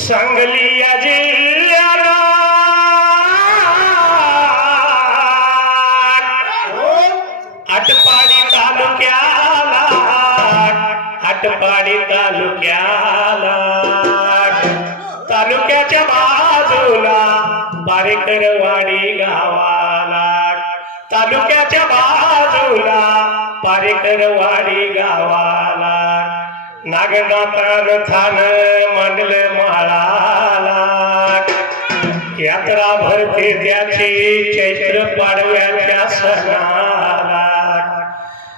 सांगली जिल्ह्याला आटपाडी तालुक्याला तालुक्याच्या बाजूला पारेकरवाडी गावाला तालुक्याच्या बाजूला पारेकरवाडी गावाला नागनाथान थान मांडल माळाला यात्रा भरते त्याची चैत्र पाडव्याच्या सणाला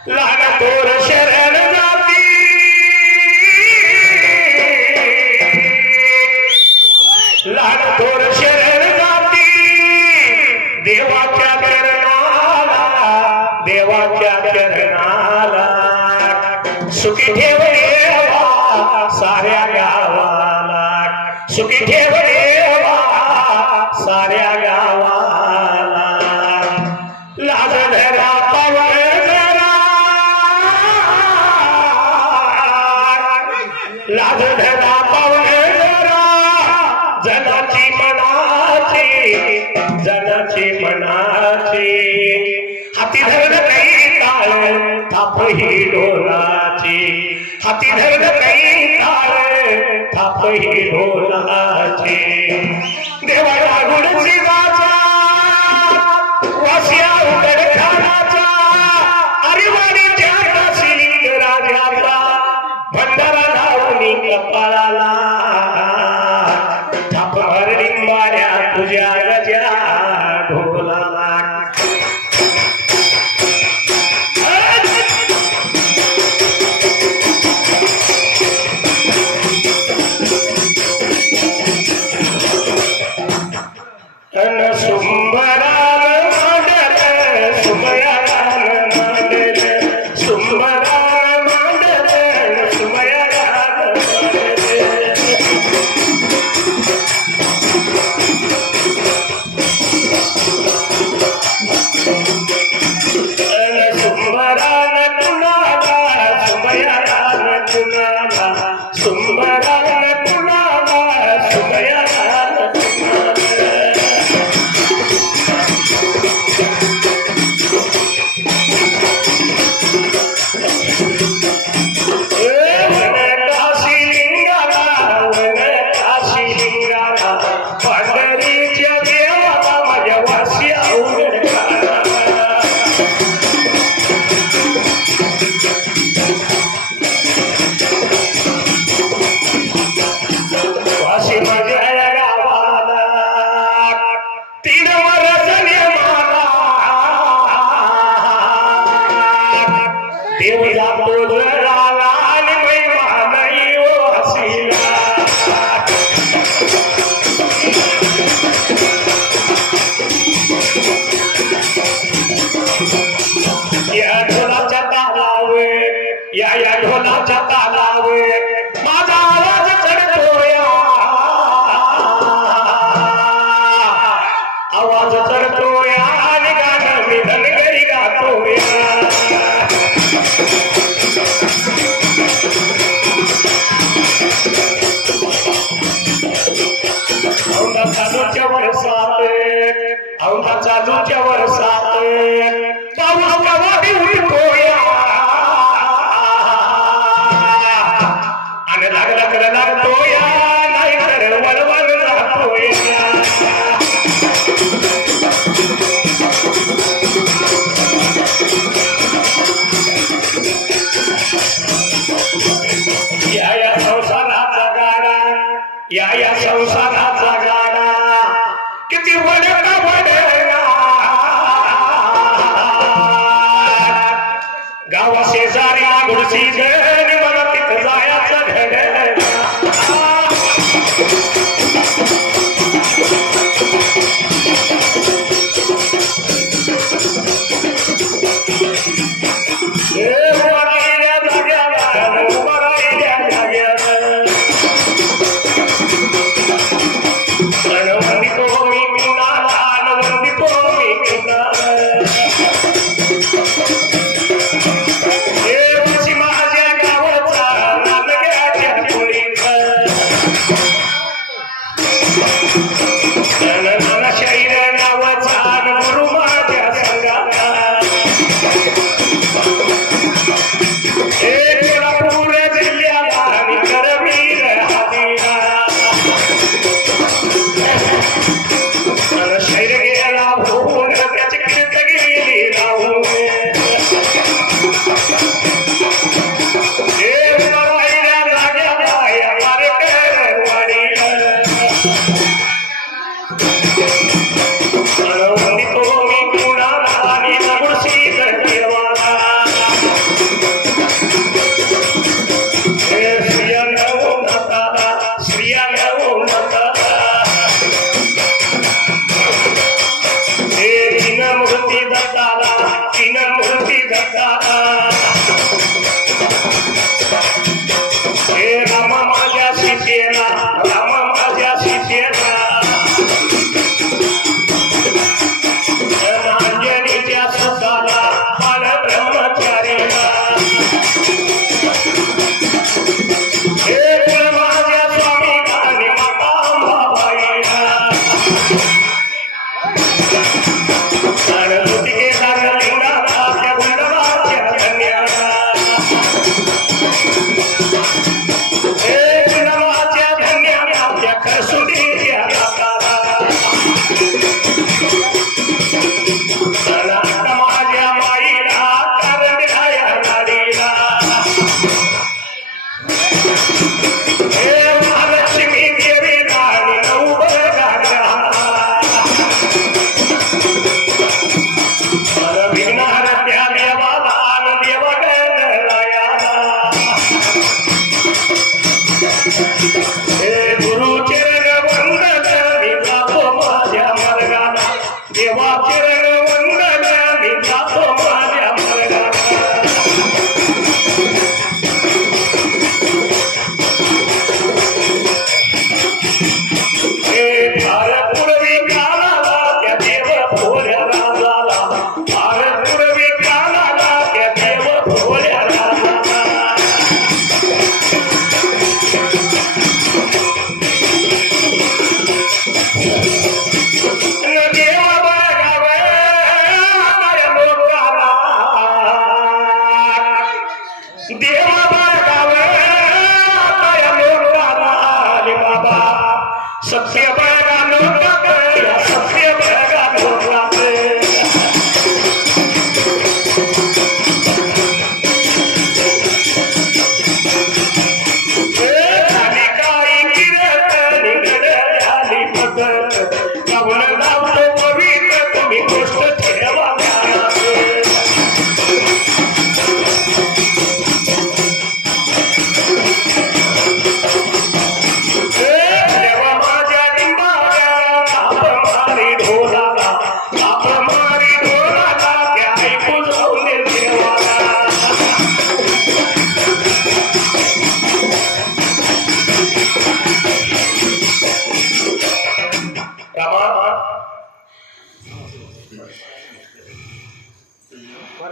लहान थोर शरण जाती लहान थोर शरण जाती देवाच्या चरणाला सुखी ठेव साऱ्या गावाला सुखी ठेव देवा साऱ्या गावाला लाज धरा पवन धरा लाज धरा पवन धरा जनाची मनाची हाती धरण काही काळ थाप ही डोलाची हाती धरण काही थाप ही ढोलाची देवाला गुणची गाचा वासिया उदर खानाचा अरिवाडीच्या काशीलिंग राजाचा भंडारा लावणी कपाळाला थाप हरडिंबाऱ्या तुझ्या गजा ढोलाला या ढोलाच्या तालावर माझा आवाज चढतोया आवाज चढतोया आणि गाणं मी धनगरी गातोया औंधा चालूच्या वर्षात पाऊस गावाडी उडतोया या संसाराचा गाडा किती वडका वडला गावा शेजारी गुडसी जण मला तिथं जायचं घडलं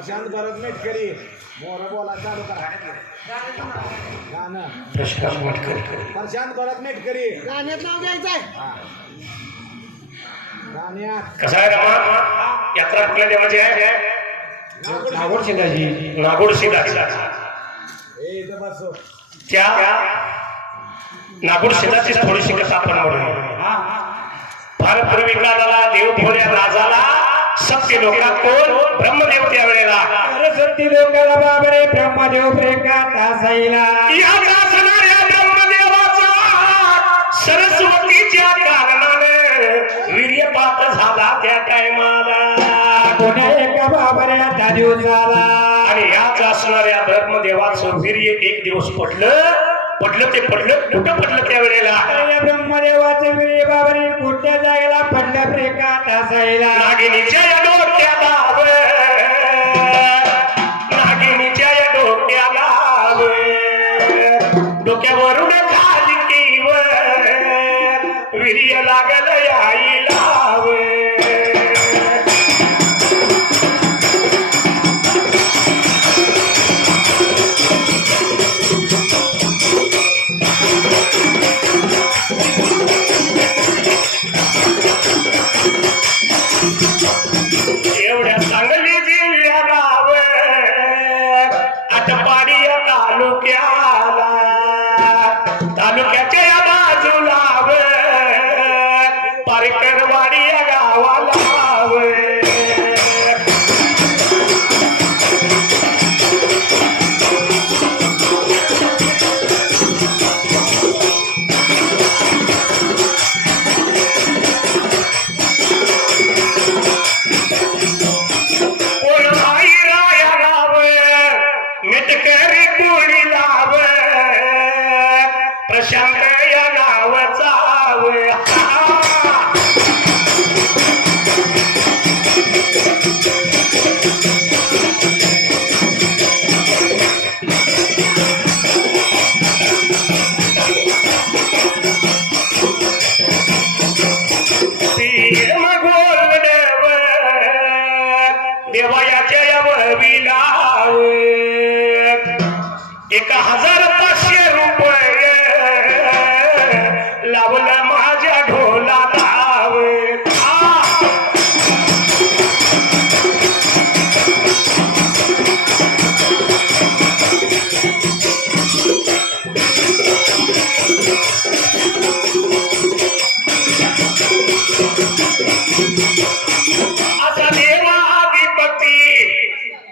प्रशांत भरत मेटकरी मोर बोला चालू करा गाणं प्रशांत भरत मेटकरी गाण्यात नाव घ्यायचंय गाण्यात कसा आहे रमा यात्रा कुठल्या देवाची आहे नागोड शिंदाजी नागोड शिंदाजी त्या नागोड शिंदाची थोडीशी कथा आपण म्हणून फार पूर्वी काळाला देव भोल्या राजाला सत्य लोकात कोण ब्रह्मदेव त्या वेळेला सत्य लोकाला बाबरे ब्रह्मदेव प्रेका तासाईला या असणाऱ्या ब्रह्मदेवाचा सरस्वतीच्या कारणाने वीर्यपात झाला त्या टायमाला कोण्या एका बाबऱ्याच्या दिवसाला आणि याच असणाऱ्या ब्रह्मदेवाचं वीर्य एक दिवस पडलं ते पडलं कुठं पडलं त्यावेळेला या ब्रह्मदेवाचे वीर्य बाबरी कुठल्या जागेला पडल्या प्रेकात असायला नागिनीच्या या डोक्याला नागिनीच्या या डोक्याला डोक्यावरून खाली कीवर वीर्य लागल आईला एवढ्या सांगली जिल्ह्याला आटपाडी तालुक्याच्या या बाजूला पारकरवाडी या गावाला मेटकरी कोणी लाव प्रशांत या नावाचा देवायाच्या या वविलाव 1500 रुपये लावलं माझ्या ढोलाला असा देवाधिपती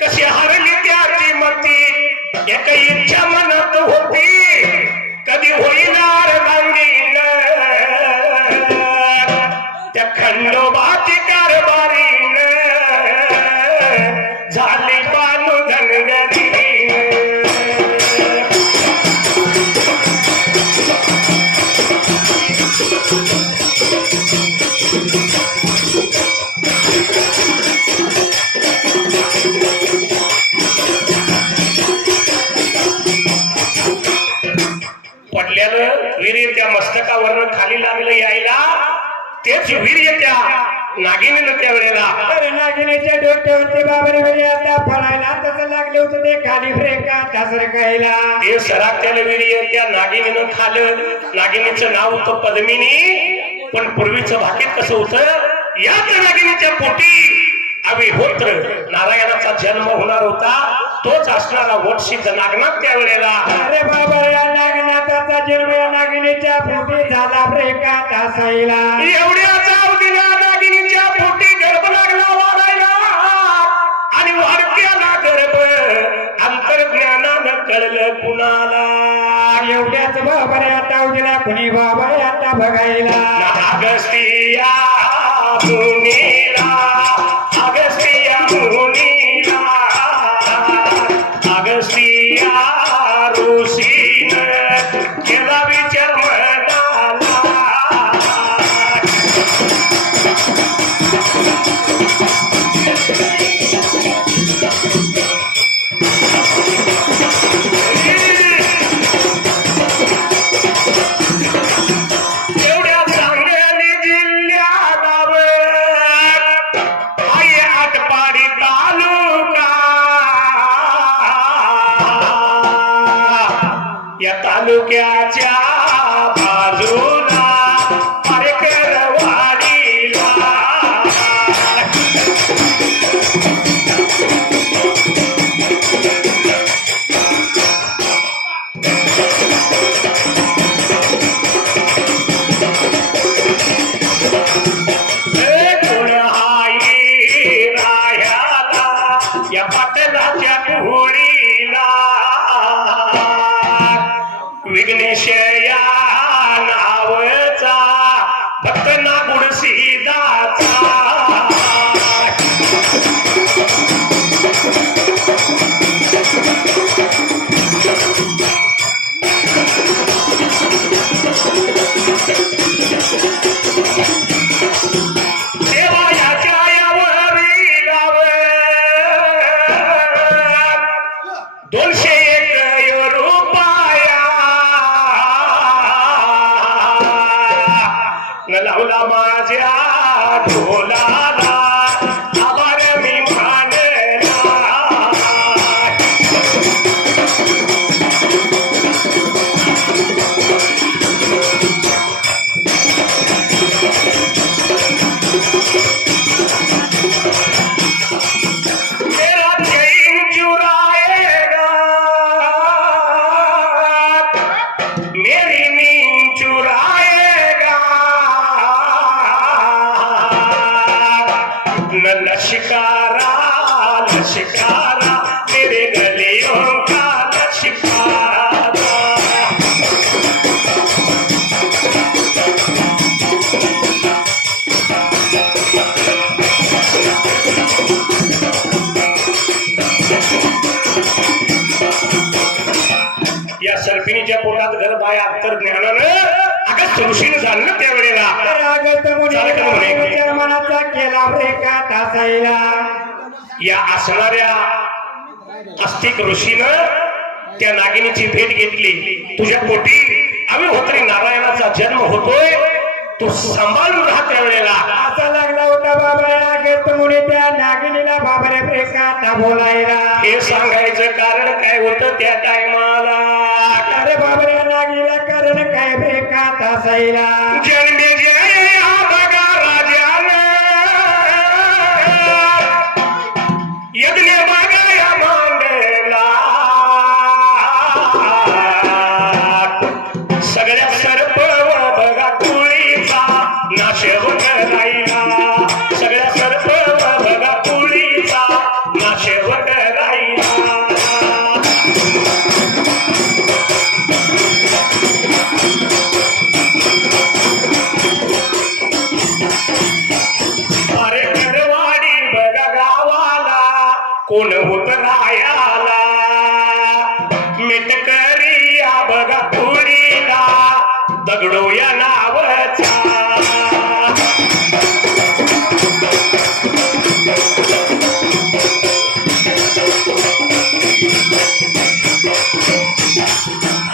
कशी हरली त्याची मती एक इच्छा म्हणत होती कधी होईनार रंगीन त्या खंडोबाची कारभारीन झाली बानू धनगरीन पडल्यानं वीर्य त्या मस्तकावरनं खाली लागलं यायला तेच वीर्य त्या नागिनीनं त्या वेळेला नागिनीच्या डोक्यावरती बाबरी वीर्य आता फळायला तसं लागले होतं ते खाली प्रेकात सरकायला ते सराकतेलं वीर्य त्या नागिनीनं खाल्लं नागिनीचं नाव होतं पद्मिनी पण पूर्वीचं भाकीत कसं होतं याच नागिनीच्या पोटी अविहोत्र नारायणाचा जन्म होणार होता तोच असणारा वटसिद्ध नागनाथ त्या वेळेला अरे बाबा या नागनाथाचा जन्म या नागिनीच्या पोटी झाला प्रेकात असायला एवढ्या जाऊ दिल्या नागिनीच्या पोटी गर्भ लागला वाढायला आणि वाढत्याला गर्भ अंतर्ज्ञानानं कळलं कुणाला एवढ्याच बाबा आता उद्या कुणी बाबा आता बघायला अगस्तिया मुनीला अगस्तिया मुनीला अगस्तिया ऋषीन केला विचार मनाला एवढ्या सांगली जिल्ह्यात आहे आटपाडी तालुका या तालुक्याच्या बाजूला पारकरवाडीला कोण हाई राह्याला या पाटलाच्या होळीला विघ्नेश या नाव या सर्पिणीच्या पोटात गर्भ आहे अंतर्ज्ञानानं अगस्त ऋषीने जाणलं त्यावेळेला तर अगस्त चालक म्हणे. मुनी विचार मनाचा केला एका तासाईला. या असणाऱ्या आस्तिक ऋषीनं त्या नागिनीची भेट घेतली. तुझ्या पोटी अविहोत्री नारायणाचा जन्म होतोय, तू सांभाळून राहा त्यावेळेला. असा लागला होता बाबा या अगस्त मुनी त्या नागिनीला बाबाने प्रेकाता बोलायला. हे सांगायचं कारण काय होतं त्या टायमाला. अरे बाबा या नागिनीला कारण काय प्रेकाता साईला. जन्मे जय हा बघा राजानं यज्ञ बघाया मांडला. सगळ्या सर्प व बघा कुळीचा नाश करायला. सगळ्या सर्प व बघा कुळीचा नाश करायला. अरे घरवाडी बघा गावाला कोण होत रायाला. मिटकरिया बघा तुळीला दगडो या नावाचा.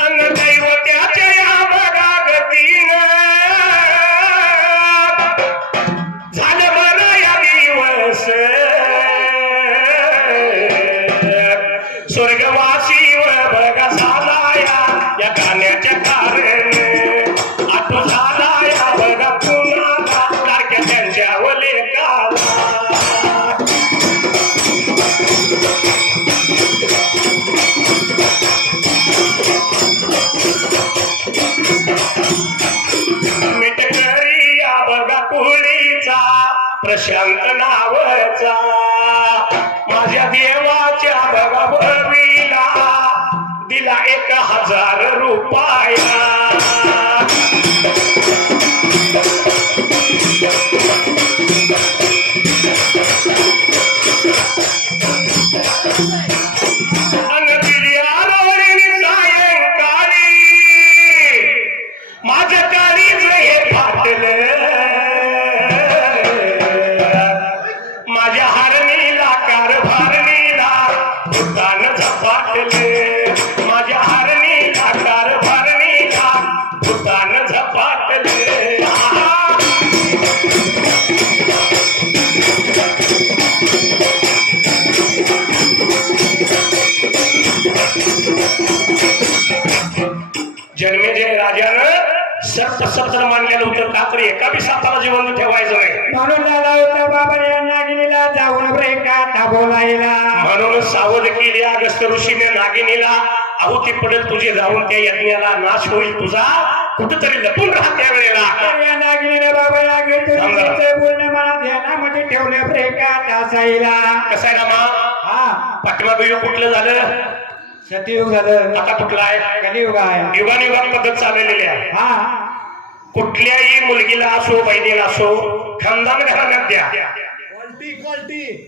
अन दैवत्याच्या या बघा गतीनं झालं बरं या दिवस. स्वर्गवासी व बघा झाला या गाण्याच्या कारण. आठव झाला या बघा कुणाला लाडक्या त्यांच्या वलेकाला. मिटकरिया बघा कुळीचा प्रशांत नावाचा. माझ्या देवाच्या बघा भवीला दिला 1000 रुपया. अन दिल्या रोहिणी सायंकाळी माझं काळीज हे फाटलं. माझ्या हरणीला कारभारणीला भूतान झपाटले. माझ्या हरणीला कारभारणीला भूतान झपाटले. जन्मेजय राजानं सर्प सत्र मानलेलं होतं का तर एका बी सापाला जिवंत ठेवायचं नाही. म्हणून झाला होता बाबा या नागिनीला जाऊन प्रेकाता बोलायला. म्हणून सावध केली अगस्त ऋषीने नागिनीला. आहुती पडेल तुझे जाऊन त्या यज्ञाला नाश होईल तुझा. कुठेतरी लपून राहा त्यावेळेला. तर या नागिनीने बाबा या अगस्त बोलणे मला ध्यानामध्ये ठेवले प्रेकाता साईला. कसं आहे रामा, हा पाठीमागं युग कुठलं झालं, सतयुग झालं, आता कुठलं आहे. कलियुग आहे. युगानुयुगात पद्धत चाललेली आहे. हा कुठल्याही मुलगीला असो बहिणीला असो खानदान घराण्यात द्या,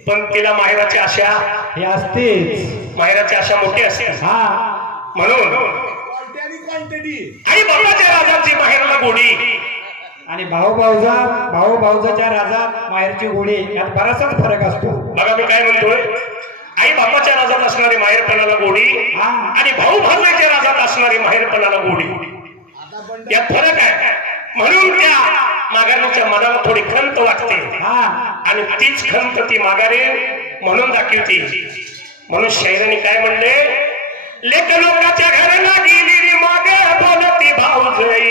पण तिला माहेराची आशा, हे असतेच. माहेराची आशा मोठी असते. हा म्हणून आई बाबाच्या राजाची माहेराला गोडी आणि भाऊ भाऊजाच्या राजात माहेरची गोडी यात बराचसाच फरक असतो. बघा मी काय म्हणतोय. आई बापाच्या राजात असणारी माहेरपणाला गोडी हा. आणि भाऊ भावाच्या राजात असणारी माहेरपणाला गोडी यात फरक आहे. म्हणून त्या माघारीच्या मनाला थोडी खंत वाटते हा आणि तीच खंत ती माघारी म्हणून दाखवती. म्हणून शाहिरांनी काय म्हणले, लेक लोकाच्या घराला गेलेली माग बोलती भाऊजई.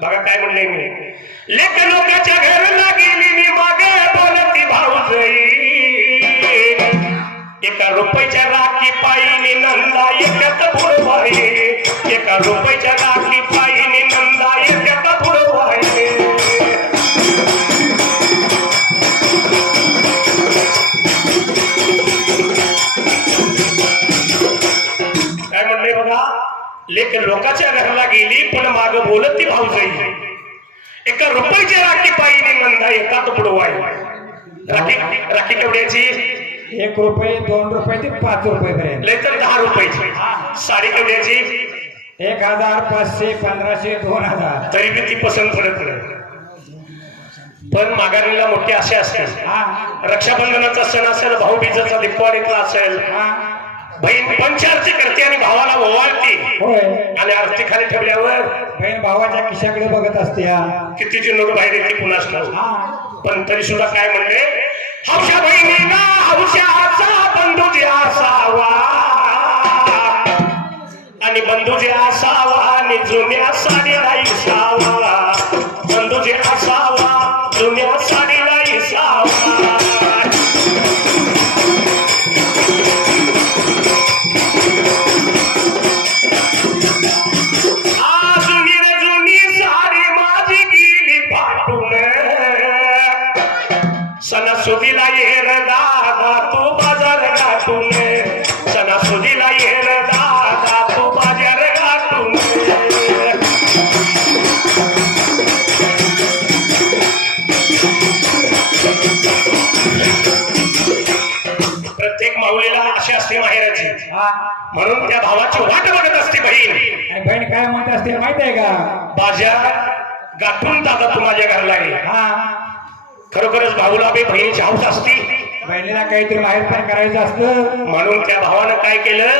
बघा काय म्हणले मी, लेक लोकाच्या घराला गेलेली माग बोलती भाऊजई. एका रुपयाच्या राखी पायीने नंदा एकट्यात बुडवाई. एका रुपयाच्या राखी पायीने नंदा एकट्यात बुडवाई. काय म्हणले बघा, लेक लोकाच्या घराला गेली पण माग बोलत ती भाऊजाई. एका रुपयाच्या राखी पायीने नंदा एकात बुडवाई. राखी राखी केवढ्याची, 1 रुपये 2 रुपये ते 5 रुपये पर्यंत. लय तर 10 रुपयाची साडी केवढ्याची 1500 1500 2000 तरी बी ती पसंत पडत नाही. पण माघारीला मोठे असे असते. रक्षाबंधनाचा सण असेल, भाऊबीजेचा दिवाळीतला असेल, बहीण पंचारती करते आणि भावाला ओवाळते होय. आणि आरती खाली ठेवल्यावर बहीण भावाच्या खिशाकडे बघत असते. कितीची नोट बाहेर येते कुणास ठाऊक. पण तरी सुद्धा काय म्हणले, हौशा बहिणीला हौशाचा बंधू जे असावा आणि बंधू जे असावा आणि जुन्या साडीला इसावा, बंधू जे असावा जुन्या साडीला इसावा. सणासुदीला येर दादा तू बाजार गाठून, सणासुदीला येर दादा तू बाजार गाठून. प्रत्येक माऊलीला अशी असते माहेराची, म्हणून त्या भावाची वाट बघत असते बहीण. आणि बहीण काय म्हणत असते माहित आहे का, बाजार गाठून दादा तू माझ्या घरला आहे. खरोखरच भाऊला बी बहिणीची हौस असती, बहिणीला काहीतरी माहेर पण करायचं असतं. म्हणून त्या भावानं काय केलं,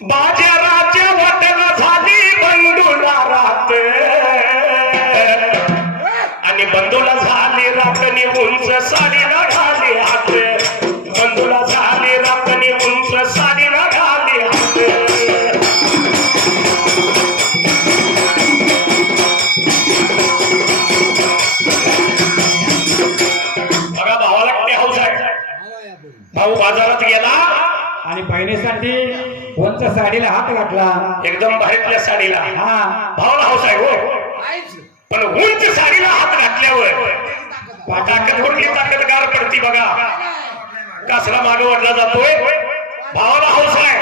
बाजाराच्या वाटेला झाली बंधूला रात आणि बंधूला झाली रातनी उंच साडीला घाली हात, बंधूला झाली रातनी उंच साडीला घाली हात. भाऊ बाजारात गेला आणि बहिणीसाठी उंच साडीला हात घातला, एकदम भारीतल्या साडीला. भावाला हौस आहे हो, पण उंच साडीला हात घातल्यावर ताकद कुठली ताकदगार पडती बघा. कसला मागे वाढला जातोय. भावाला हौस आहे,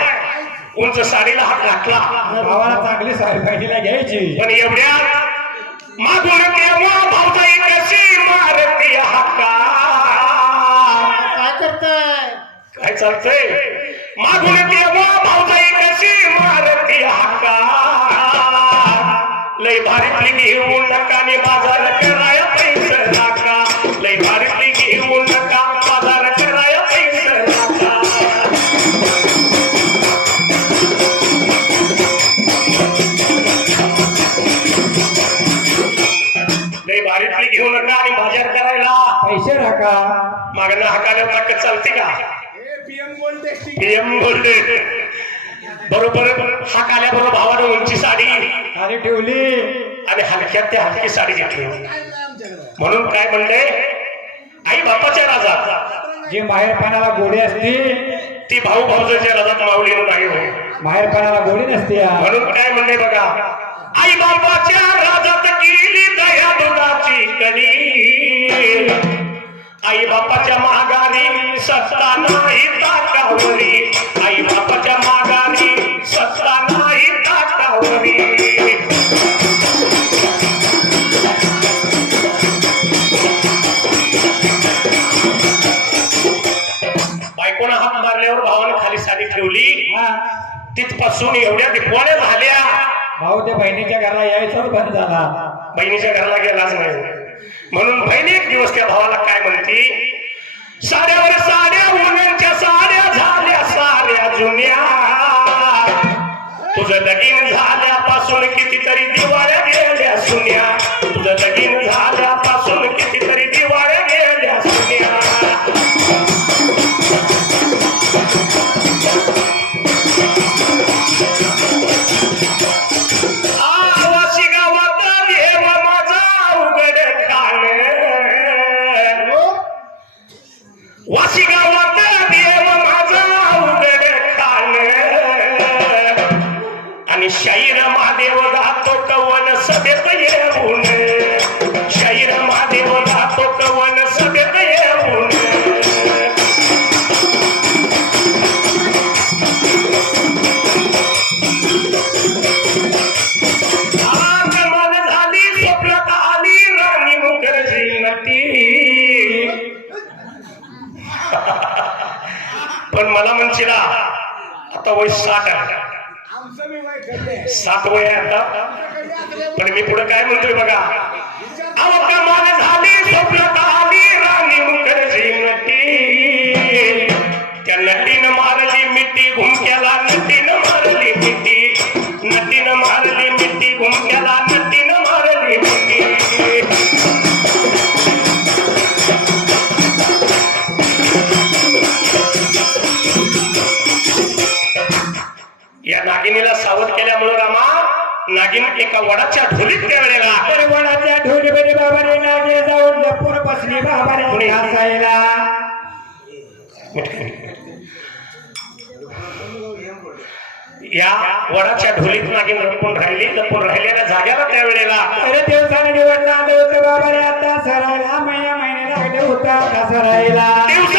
उंच साडीला हात घातला. भावाला चांगली साडी बहिणीला घ्यायची, पण एवढ्यात मागून तेव्हा भाऊजाई कशी मारती हाका. काय चालतंय, मागून तेव्हा भाऊजाई कशी मारती हाका. लय भारीतली घेऊन नका आणि बाजार कराया पैसे नाका, लय भारीतली घेऊन नका बाजार कराया पैसे नाका. लय भारीतली घेऊ नका आणि बाजार करायला पैसे राखा. मागणं हाकाल्या ताकद चालते का. पीएम गोल्डे बरोबर हाक आल्याबरोबर भावानं उंची साडी खाली ठेवली आणि हलक्यात ते हलकी साडी घेतली. म्हणून काय म्हणले, आई बापाच्या राजात जी माहेरपणाला गोडी असते ती भाऊ भाऊजाच्या राजात माऊली नाही हो. माहेरपणाला गोडी नसते. म्हणून काय म्हणले बघा, आई बापाच्या राजात गेली दया दुधाची कडी, आई बापाच्या माघारी सत्ता नाही ताकावरी, आई बापाच्या माघारी सत्ता नाही ताकावरी. बायकोनं हात मारल्यावर भावानं खाली साडी ठेवली. तिथपासून एवढ्या दिपवाळ्या झाल्या, भाऊ त्या बहिणीच्या घराला यायचं बंद झाला, बहिणीच्या घराला गेलाच नाही. म्हणून बहिणी एक दिवस त्या भावाला काय म्हणती, साड्यावर साड्या उन्हाच्या साड्या झाल्या साऱ्या जुन्या, तुझं लगीन झाल्यापासून कितीतरी दिवाळ्या गेल्या सुन्या, तुझं लगीन झाल्यापासून कितीतरी दिवाळ्या गेल्या सुन्या. आवासी गावात देव माझा उघड खाण, वाशी गावात देव माझा उघड खाण आणि शाहीर महादेव गातो कवन सभेत येऊन, शाहीर महादेव गातो कवन सभेत येऊन. आगमन झाली स्वप्नात आली राणी मुखर्जी नटी. पण मला म्हणशीला आता वय 60 आहे. आमचं मी वय कमी आहे. 7 वय आहे आता. आमच्याकडे असले पण मी पुढे काय म्हणतोय बघा. अहो कमाल झाली स्वप्नात आली राणी मुखर्जी नटी. त्या नटीनं मारली मिठी घुमक्याला, नटीनं मारली मिठी, नटीनं मारली मिठी घुमक्याला, नटीनं मारली मिठी. या नागिनीला सावध केल्यामुळे रामा नागिन एका वडाच्या ढोलीत त्या वेळेला तर वडाच्या ढोलीमध्ये बाबाने नागे जाऊन लपून बसली बाबाने हसायला. या वडाच्या ढोलीत नागिन लपून राहिलेल्या जाग्याला त्या वेळेला तर दिवसाने दिवस लागले होते बाबाने आता सरायला, महिने लागले होता आता सरायला. दिवस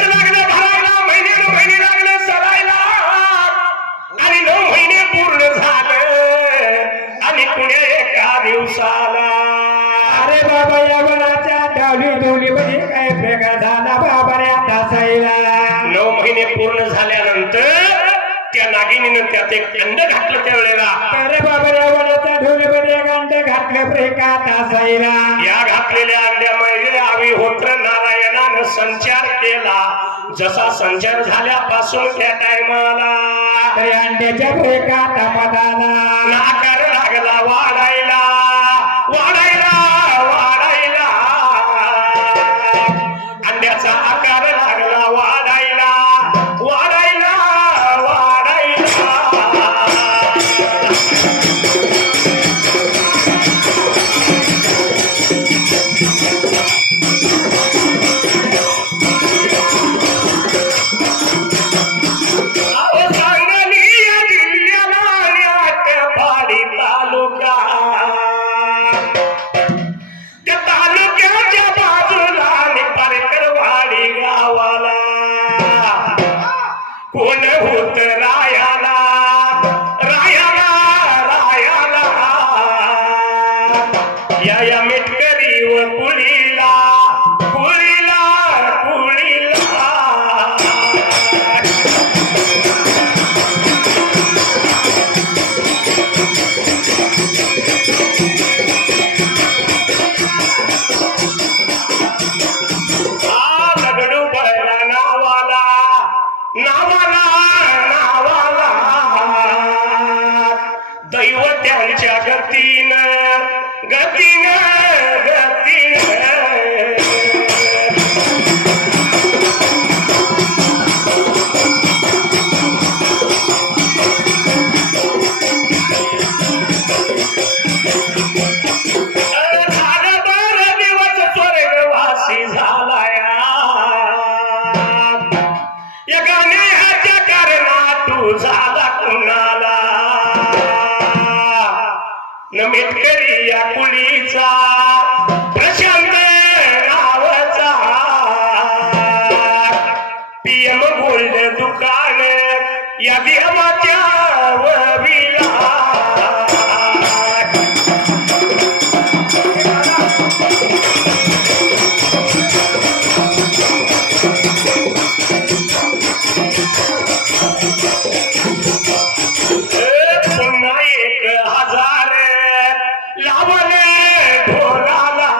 लागले भरायला, महिने लागले सरायला, आणि 9 महिने पूर्ण झाले आणि पुण्या एका दिवसाला. अरे बाबा या वडाच्या ढोलीमध्ये काय प्रकार झाला बाबाने आता सरायला. 9 महिने पूर्ण झाल्यानंतर त्या नागिनीनं त्यात एक अंड घातलं त्या वेळेला. अरे बाबा या वडाच्या ढोलीमध्ये एक अंड घातलं प्रकार तासायला. या घातलेल्या अंड्यामध्ये अविहोत्र नारायणानं संचार केला. जसा संचार झाल्यापासून त्या टायमाला तर अंड्याच्या प्रकार तापदाला आकार लागला वाढायला वाढायला वाढायला. अंड्याचा आकार लागला वाढायला वाढायला वाढायला. अहो सांगली या जिल्ह्याला आणि आटपाडी तालुका, त्या तालुक्याच्या बाजूला आणि पारकरवाडी गावाला कोण होत रायाला रायाला रायाला. या मेटकरी व कुळीला कुळीला कुळीला. दगडू पडला नावाला नावाला नावाला. दैव त्यांच्या गतीनं गतीनं गतीनं. झालं 12 दिवस स्वर्गवासी झालाया. या गाण्याच्या कारणात तू झाला कुणाला. न मेटकरी या कुळीचा प्रशांत नावाचा पीएम गोल्ड दुकान या देवाच्या वविला. पुन्हा 1000 लावले ढोलाला.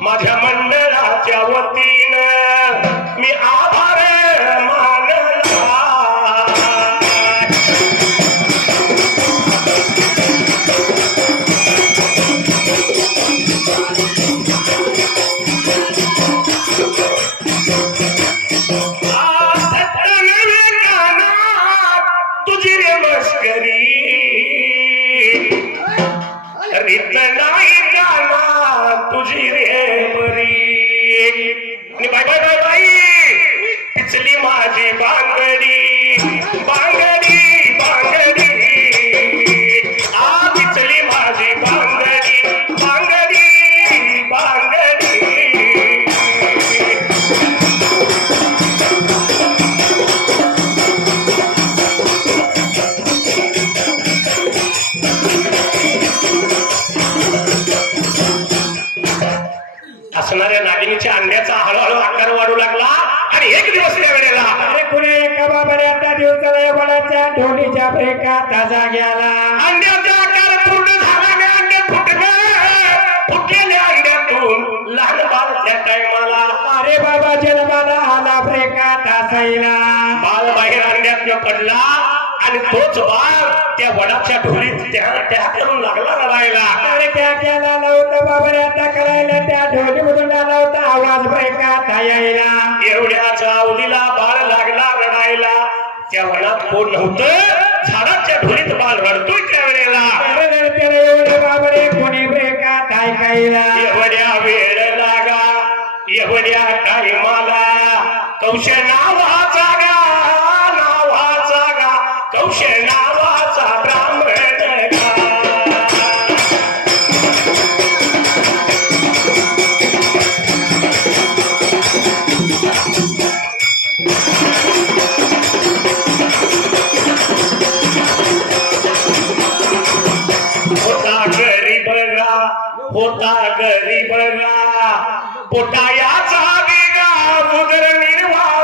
माझ्या मंडळाच्या वतीनं मी आभार मानला. बाबा रे आता दिवसाला या वडाच्या ढोलीच्या ब्रेकात ताजा गेला अंड्याचा आकार पूर्ण झाला आणि अंडे फुटलेल्या अंड्यातून लहान बाळ त्या टायमाला अरे बाबा जन्माला आला ब्रेकात असायला बाळ बाहेर अंड्यातनं पडला आणि तोच बाळ त्या वडाच्या ढोलीत त्या करून लागला रडायला. अरे त्या केला लावता बाबा रे आता करायला त्या ढोली मधून आला होता आवाज ब्रेकात यायला एवढ्याच आवलीला बाळ लागला रडायला. त्या वनात कोण नव्हतं, झाडाच्या ढोलीत बाळ रडतोय त्या वेळेला. त्याला एवढे बाबा रे कोणी ब्रेकात ऐकायला एवढ्या वेळ लागा एवढ्या टाइमाला कौश नावाचा गा कौश नावाचा ब्राह्मण गा. होता गरीबला पोटायाचा वेगा उदरनिर्वाह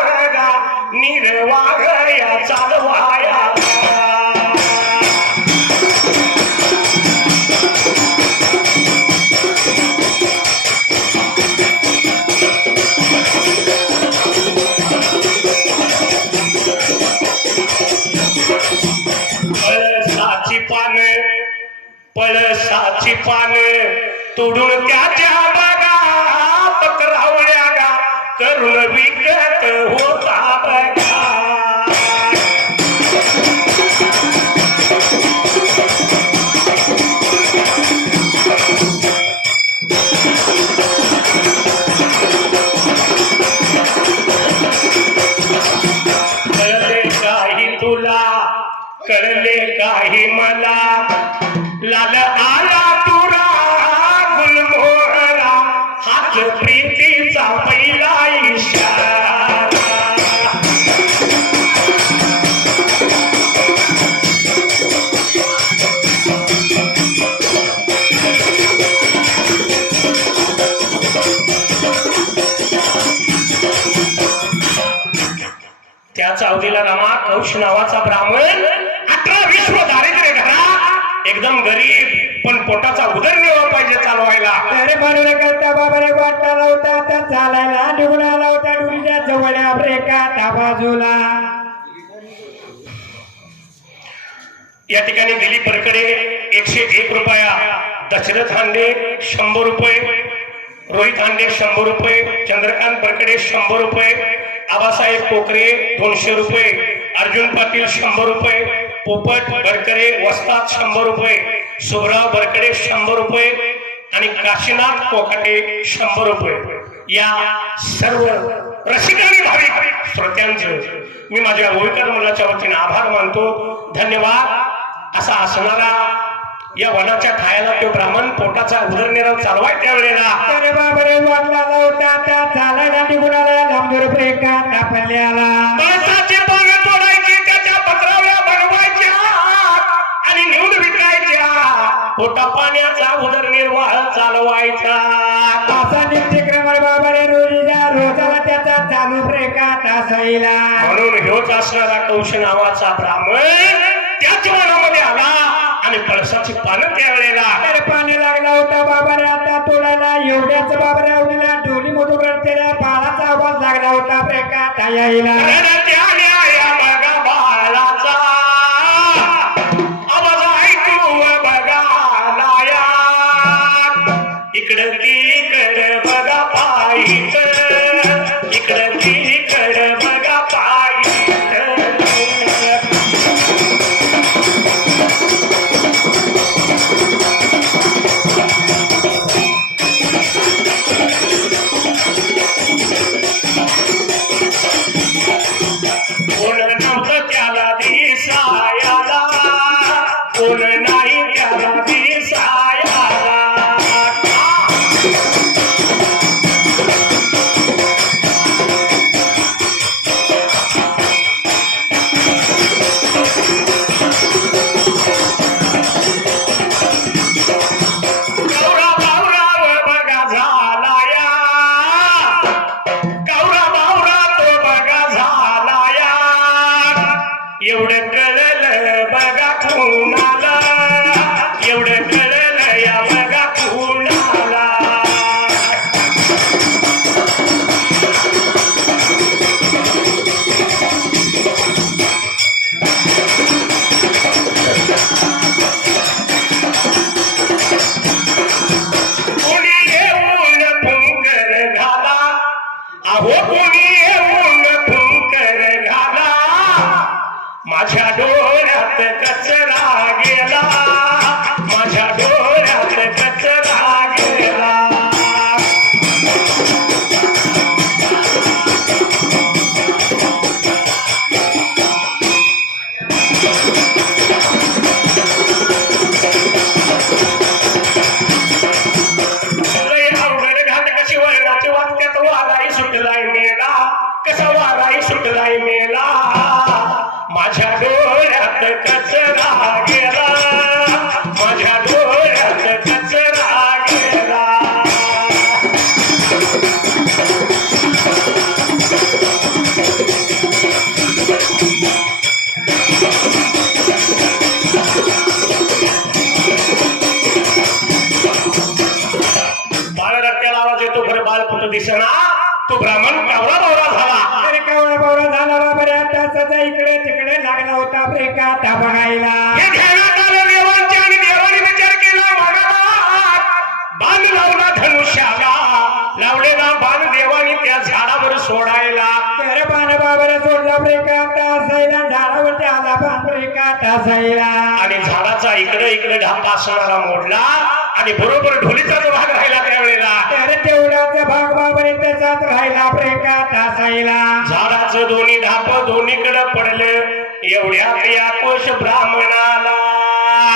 या चालवाया. पळसाची पान तोडून त्याच्या बघा पकरावल्या गा करून विकत होता बघा. कळले काही तुला कळले काही मला लाल आला तुरा गुलमोहरा हाच प्रीतीचा पहिला इशारा. त्या चावडीला रामा कौश नावाचा ब्राह्मण 18 विश्व दारिद्र्य घरा एकदम गरीब पण पोटाचा उदरनिर्वाह पाहिजे चालवायला. अरे म्हणून करता बाबा रे वाटला होता आता चालायला निघून आला होता डुलीच्या जवळ्या ब्रेकात बाजूला. या ठिकाणी दिलीप परकडे 101 रुपया, दशरथ हांडे 100 रुपये, रोहित हांडे 100 रुपये, चंद्रकांत परकडे 100 रुपये, आबासाहेब कोकरे 200 रुपये, अर्जुन पाटील 100 रुपये, पोपट बरकरे वस्ताद 100 रुपये, सुभराव बरकडे 100 रुपये आणि काशीनाथ कोकाटे 100 रुपये. या सर्व रसिकांनी भाविक श्रोत्यांचं मी माझ्या ओळखर मुलाच्या वतीने आभार मानतो. धन्यवाद. असा असणारा या वनाच्या ठायाला तो ब्राह्मण पोटाचा उदरनिर्वाह चालवाय त्यावेळेला अरे बाबा रे वाटला होता आता चालायला निघून आला लांबूर ब्रेकात आपल्याला. पळसाचे पान तोडायचे त्याच्या पत्रावळ्या बनवायच्या आणि नेऊन विकायच्या पोटा पाण्याचा उदरनिर्वाह चालवायचा. असा नित्यक्रम बाबा रे रोजाला त्याचा चालू ब्रेकात असायला. म्हणून ह्योच असणारा कौश नावाचा ब्राह्मण त्याच वनामध्ये आला आणि पळसाची पानं त्यावेळेला तर पाणी लागला होता बाबा रे आता तोडायला. एवढ्याच बाबा रे आवडीला डोली मधून रडतेल्या बाळाचा आवाज लागला होता ब्रेकात यायला. रडत्या बघा बाळाचा आवाज ऐकू बघा लाया इकडं तिकडं बघा पायीत इकडं तिकडं बघा पायीत. एवढं कळलं बघा कुणाला, एवढं कळलं या बघा कुणाला. कोणी येऊन फुंकर घाला, अहो कोणी येऊन फुंकर घाला, माझ्या डोळ्यात कचरा गेला, माझ्या डोळ्यात कचरा गेला. लय अवघड घाट कशी वळणाची वाटत्यात वाराही सुटलाय मेला, कसा वाराही सुटलाय मेला, माझ्या डोळ्यात कचरा गेला, माझ्या डोळ्यात कचरा गेला. बाळ रट्ट्याला आवाज येतो खरं बाळ कुठं दिसेना, तो ब्राह्मण कावळा बावळा झाला. अरे कावळा बावळा झाला बाबा रे आता सजा इकडे तिकडे लागला होता ब्रेका ता बघायला. हे ध्यानात आलं देवांचे आणि देवाने विचार केला मनात, बाण लावला धनुष्याला, लावलेला बाण देवाने त्या झाडावर सोडायला. तर बाण बाबाला सोडला ब्रेका ता असायला, झाडावरती आला बाण ब्रेका ता असायला. आणि झाडाचा इकडे इकडे ढापा असणारा मोडला आणि बरोबर ढोलीचा जो भाग राहिला त्यावेळेला तर तेवढाचा भाग बाबाने त्याचाच राहिला ब्रेका ता असायला. झाडाचं दोन्ही ढाप दोन्हीकडे पडलं, एवढ्यात या कोश ब्राह्मणाला.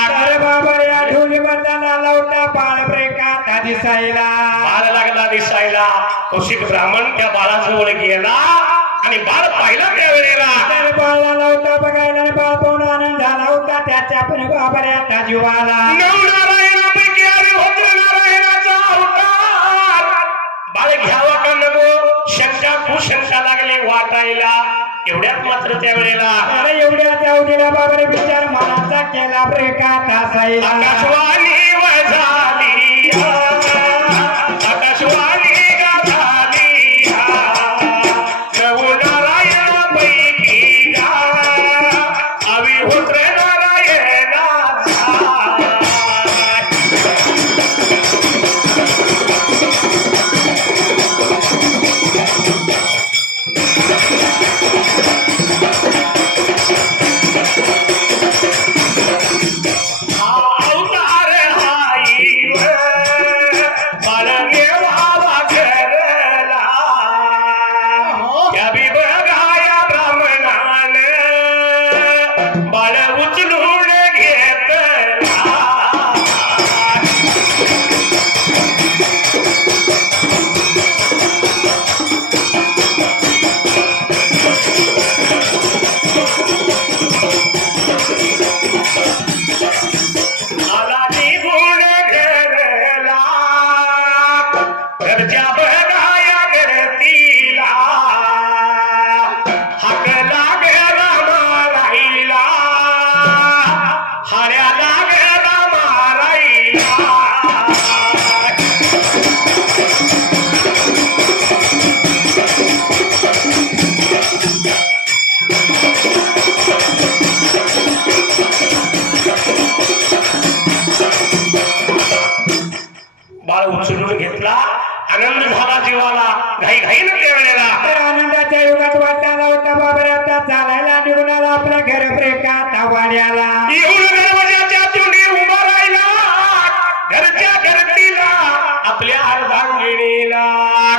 तर बाबा या ढोली मधला लावता बाळ ब्रेका ता दिसायला. बाळ लागला दिसायला. कौशिक ब्राह्मण त्या बाळाजवळ गेला आणि बाळ पाहिला त्यावेळेला. तर बाळाला लावता बघायला आणि बाळ पाहून आनंद झाला होता त्याच्या पण बाबा रे आता जीवाला. नऊ नारायणापैकी अविहोत्र नारायणाचा अवतार. बाळ घ्यावा का नको शंका कुशंका लागली वाटायला. एवढ्यात मात्र त्यावेळेला अरे एवढ्या जाऊदीला बाबाने विचार मनाचा केला ब्रेका तासाईला. आकाशवाणी झाली, आकाशवाणी झाली, नऊ नारायणापैकी अविहोत्र नारायणाचा. अवतार हाई बाळदेवा घरला, त्या बी बघाया ब्राह्मणान बाळ उचलून घेतला. आला निघून घरला, घरच्या बघाया घरतीला, हाक लागला मारायला, हाड्या लागला मारायला. बाळ उचलून घेतला. आनंद झाला जीवाला. घाई घाईनं त्यावेळेला तर आनंदाच्या युगात वाटायला होता बाबा रे आता चालायला निघून आला आपल्या घर ब्रेका तावाड्याला. येऊन दरवाजाच्या तोंडी उभा राहिला, घरच्या घरतीला आपल्या अर्धांगिणीला.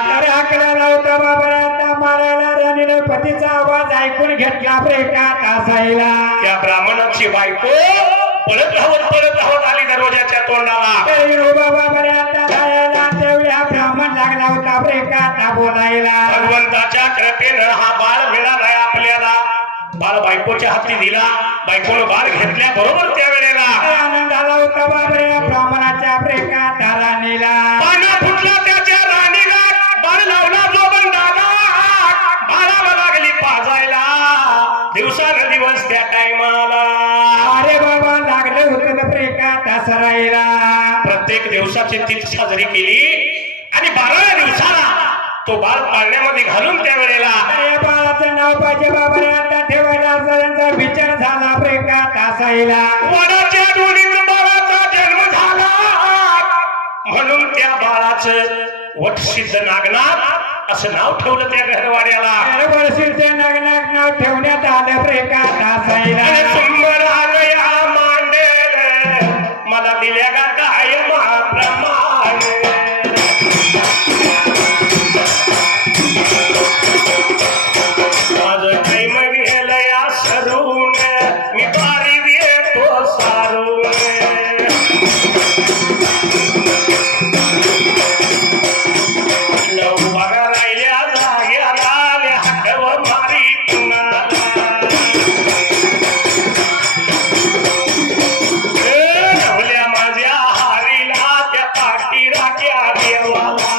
तर हाकला होता बाबा रे आता मारायला राणीनं पतीचा आवाज ऐकून घेतला ब्रेका तासाईला. त्या ब्राह्मणाची बायको पळत धावत आली दरवाजाच्या तोंडाला. तर विनोबा बाबा रे आता राहायला त्यावेळी हा ब्राह्मण लागला होता ब्रेका ता बोलायला. भगवंताच्या कृपेनं हा बाळ मिळालाय आपल्याला. बाळ बायकोच्या हाती दिला. बायकोनं बाळ घेतल्या बरोबर त्यावेळेला आनंद आला होता बाबा रे ब्राह्मणाच्या ब्रेका ता राणीला. पाना फुटला त्याच्या राणीला, बाळ लावला जो बंडाला, बाळाला लागली पाजायला. दिवसानुदिवस त्या टायमाला अरे बाबा लागलं होतं एका तासरायला प्रत्येक दिवसाची तीच साजरी केली आणि 12व्या दिवसाला तो बाळ पाळण्यामध्ये घालून त्या वेळेला या बाळाचं नाव पाहिजे बाबाने आता ठेवायला असा त्यांचा विचार झाला एका तासायला वडाच्या डोलीत बाळाचा जन्म झाला म्हणून त्या बाळाचं वटसिद्ध नागनाथ असं नाव ठेवलं त्या घरवाड्याला. वर्षीच्या नागनाथ नाव ठेवण्यात आलं एका तासायला आणि सुंदर आलया मांडेल मला दिल्या का काय प्रमाण माझं प्रेम गेलं या सरून मी बारी देतो सारून लव बघा राहिल्या जाग्याला हटव मारी कुणाला नवल्या माझ्या हारीला त्या पाठी राख्या देवाला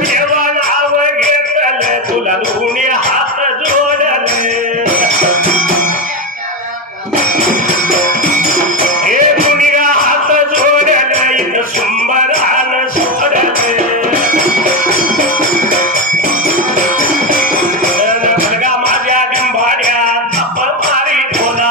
देवा नाव घेतलं तुला दोन्ही हात जोडले हे मुनिया हात जोडलं इथं सुंबरान सोडले बलगा माझ्या डिंबाड्या थाप मारी बोला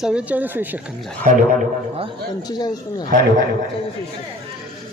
चव्वेचाळीस सेकंद झाले. हॅलो हा 45 पण झाले. Hello 44 second.